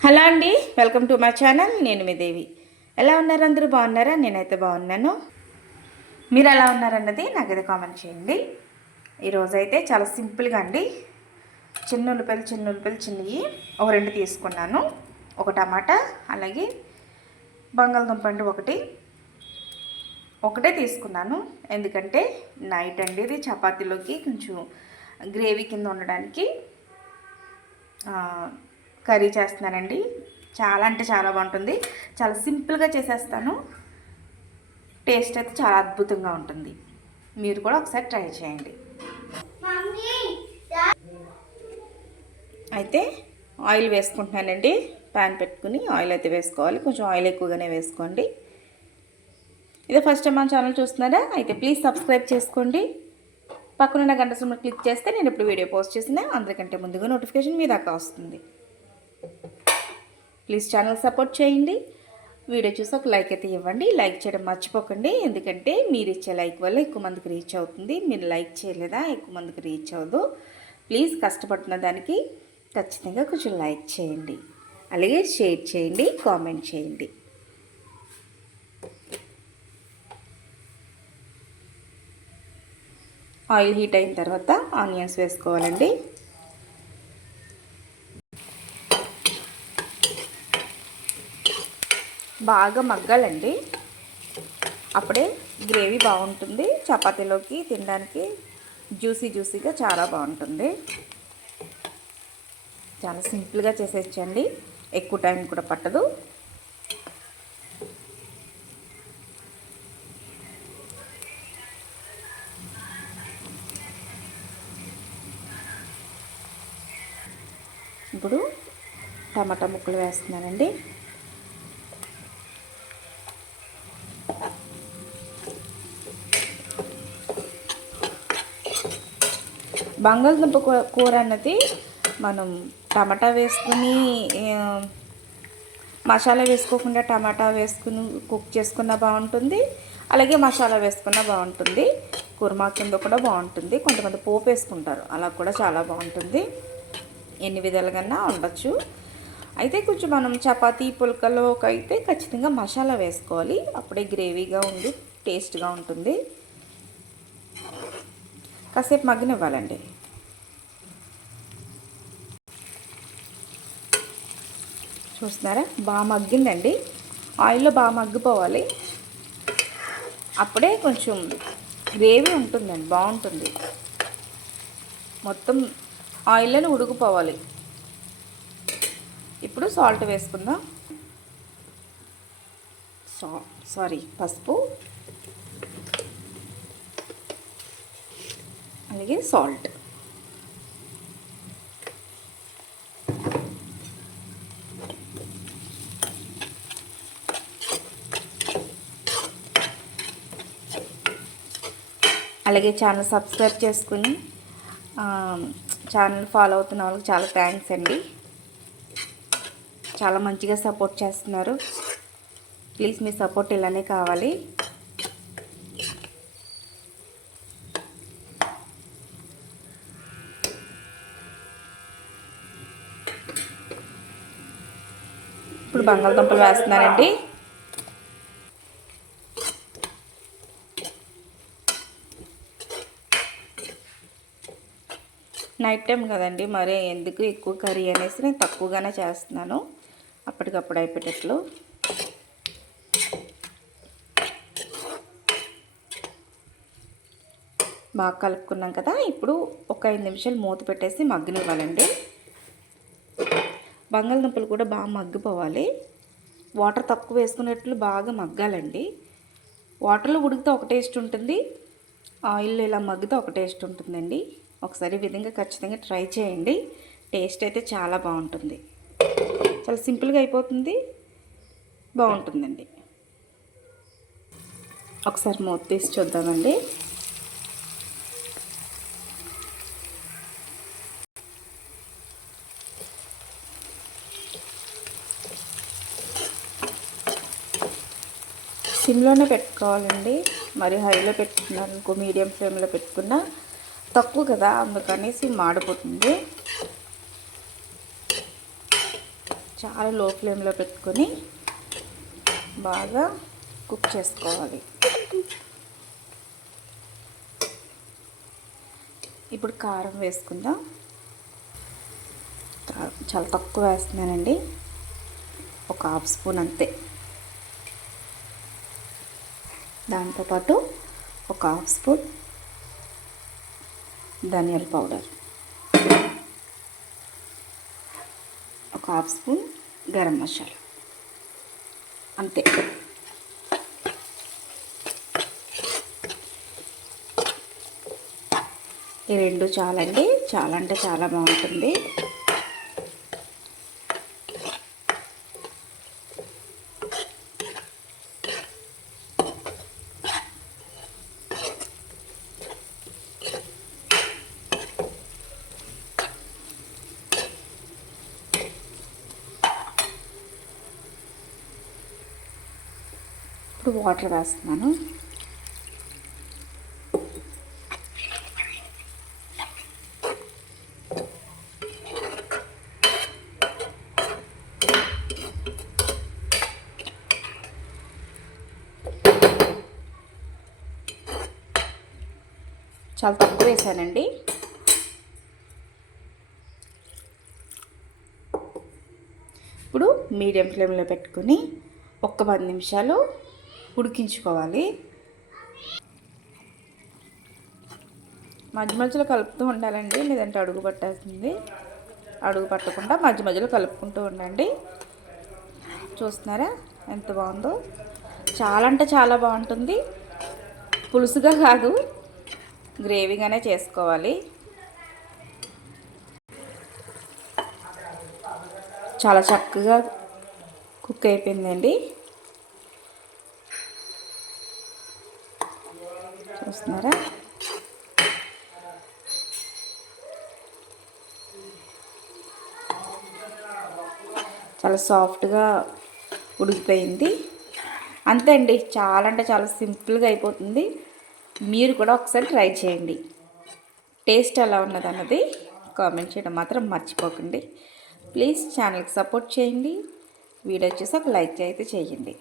Hello అండి welcome to my channel నేను మీ దేవి. ఎలా ఉన్నారు అందరూ? బాగున్నారా? నేనైతే బాగున్నాను. మీరు ఎలా ఉన్నారన్నది నాకైతే కామెంట్ చేయండి. ఈరోజైతే చాలా సింపుల్గా అండి. చిన్న ఉల్లిపాయలు చిన్న ఉల్లిపాయలు చిన్నవి ఒక రెండు తీసుకున్నాను. ఒక టమాటా అలాగే బంగాళదుంప అండి ఒకటి. ఒకటే తీసుకున్నాను. ఎందుకంటే నైట్ అండి ఇది చపాతీలోకి కొంచెం గ్రేవీ కింద ఉండడానికి కర్రీ చేస్తున్నానండి. చాలా అంటే చాలా బాగుంటుంది. చాలా సింపుల్గా చేసేస్తాను. టేస్ట్ అయితే చాలా అద్భుతంగా ఉంటుంది. మీరు కూడా ఒకసారి ట్రై చేయండి. అయితే ఆయిల్ వేసుకుంటున్నానండి. ప్యాన్ పెట్టుకుని ఆయిల్ అయితే వేసుకోవాలి. కొంచెం ఆయిల్ ఎక్కువగానే వేసుకోండి. ఇదే ఫస్ట్ టైం మన ఛానల్ చూస్తున్నారా? అయితే ప్లీజ్ సబ్స్క్రైబ్ చేసుకోండి. పక్కనున్న గంట సుమ్మని క్లిక్ చేస్తే నేను ఇప్పుడు వీడియో పోస్ట్ చేసిన అందరికంటే ముందుగా నోటిఫికేషన్ మీ దాకా వస్తుంది. ప్లీజ్ ఛానల్ సపోర్ట్ చేయండి. వీడియో చూసి ఒక లైక్ అయితే ఇవ్వండి. లైక్ చేయడం మర్చిపోకండి. ఎందుకంటే మీరు ఇచ్చే లైక్ వల్ల ఎక్కువ మందికి రీచ్ అవుతుంది. మీరు లైక్ చేయలేదా? ఎక్కువ మందికి రీచ్ అవ్వదు. ప్లీజ్ కష్టపడుతున్న దానికి ఖచ్చితంగా కొంచెం లైక్ చేయండి. అలాగే షేర్ చేయండి. కామెంట్ చేయండి. ఆయిల్ హీట్ అయిన తర్వాత ఆనియన్స్ వేసుకోవాలండి. బాగా మగ్గాలండి. అప్పుడే గ్రేవీ బాగుంటుంది. చపాతీలోకి తినడానికి జ్యూసీ జ్యూసీగా చాలా బాగుంటుంది. చాలా సింపుల్గా చేసేయచ్చండి. ఎక్కువ టైం కూడా పట్టదు. ఇప్పుడు టమాటా ముక్కలు వేస్తున్నానండి. బంగాళదుంప కూ- కూర అన్నది మనం టమాటా వేసుకుని మసాలా వేసుకోకుండా టమాటా వేసుకుని కుక్ చేసుకున్న బాగుంటుంది. అలాగే మసాలా వేసుకున్న బాగుంటుంది. కుర్మా కింద కూడా బాగుంటుంది. కొంతమంది పోపు వేసుకుంటారు. అలా కూడా చాలా బాగుంటుంది. ఎన్ని విధాలుగా ఉండొచ్చు అయితే కొంచెం మనం చపాతీ పులకలోకి అయితే ఖచ్చితంగా మసాలా వేసుకోవాలి. అప్పుడే గ్రేవీగా ఉండి టేస్ట్గా ఉంటుంది. కాసేపు మగ్గనివ్వాలండి. చూస్తున్నారా? బాగా మగ్గిందండి. ఆయిల్లో బాగా మగ్గిపోవాలి. అప్పుడే కొంచెం గ్రేవీ ఉంటుందండి బాగుంటుంది. మొత్తం ఆయిల్లోనే ఉడికిపోవాలి. ఇప్పుడు సాల్ట్ వేసుకుందాం. సా సారీ పసుపు. అలాగే సాల్ట్. అలాగే ఛానల్ సబ్స్క్రైబ్ చేసుకుని ఛానల్ ఫాలో అవుతున్న వాళ్ళకి చాలా థ్యాంక్స్ అండి. చాలా మంచిగా సపోర్ట్ చేస్తున్నారు. ప్లీజ్ మీ సపోర్ట్ ఇలానే కావాలి. ఇప్పుడు బంగాళదుంపలు వేస్తున్నానండి. నైట్ టైం కదండి మరి ఎందుకు ఎక్కువ కర్రీ అనేసి నేను తక్కువగానే చేస్తున్నాను. అప్పటికప్పుడు అయిపోయేటట్లు. బాగా కలుపుకున్నాం కదా ఇప్పుడు ఒక ఐదు నిమిషాలు మూత పెట్టేసి మగ్గనివ్వాలండి. బంగాళదుంపలు కూడా బాగా మగ్గిపోవాలి. వాటర్ తక్కువ వేసుకునేట్లు బాగా మగ్గాలండి. వాటర్లో ఉడికితే ఒక టేస్ట్ ఉంటుంది ఆయిల్ ఇలా మగ్గితే ఒక టేస్ట్ ఉంటుందండి. ఒకసారి ఈ విధంగా ఖచ్చితంగా ట్రై చేయండి. టేస్ట్ అయితే చాలా బాగుంటుంది. చాలా సింపుల్గా అయిపోతుంది. బాగుంటుందండి. ఒకసారి మూత తీసి చూద్దామండి. సిమ్లోనే పెట్టుకోవాలండి. మరి హైలో పెట్టుకున్నాను మీడియం ఫ్లేమ్లో పెట్టుకున్నా తక్కువ కదా అందుకనేసి మాడిపోతుంది. చాలా లో ఫ్లేమ్లో పెట్టుకొని బాగా కుక్ చేసుకోవాలి. ఇప్పుడు కారం వేసుకుందాం. కారం చాలా తక్కువ వేస్తున్నానండి. ఒక హాఫ్ స్పూన్ అంతే. దాంతోపాటు ఒక హాఫ్ స్పూన్ ధనియాల పౌడర్. ఒక హాఫ్ స్పూన్ గరం మసాలా. అంతే. ఈ రెండు చాలండి. చాలా అంటే చాలా బాగుంటుంది. ఇప్పుడు వాటర్ వేస్తున్నాను. చాలా తక్కువ వేసానండి. ఇప్పుడు మీడియం ఫ్లేమ్లో పెట్టుకొని ఒక్క పది నిమిషాలు ఉడికించుకోవాలి. మధ్య మధ్యలో కలుపుతూ ఉండాలండి. లేదంటే అడుగు పట్టేస్తుంది. అడుగు పట్టకుండా మధ్య మధ్యలో కలుపుకుంటూ ఉండండి. చూస్తున్నారా? ఎంత బాగుందో. చాలా అంటే చాలా బాగుంటుంది. పులుసుగా కాదు గ్రేవీగానే చేసుకోవాలి. చాలా చక్కగా కుక్ అయిపోయిందండి. చూస్తున్నారా? చాలా సాఫ్ట్గా ఉడికిపోయింది. అంతే అండి. చాలా అంటే చాలా సింపుల్గా అయిపోతుంది. మీరు కూడా ఒకసారి ట్రై చేయండి. టేస్ట్ ఎలా ఉన్నది అన్నది కామెంట్ చేయడం మాత్రం మర్చిపోకండి. ప్లీజ్ ఛానల్కి సపోర్ట్ చేయండి. వీడియో చూసి ఒక లైక్ అయితే చేయండి.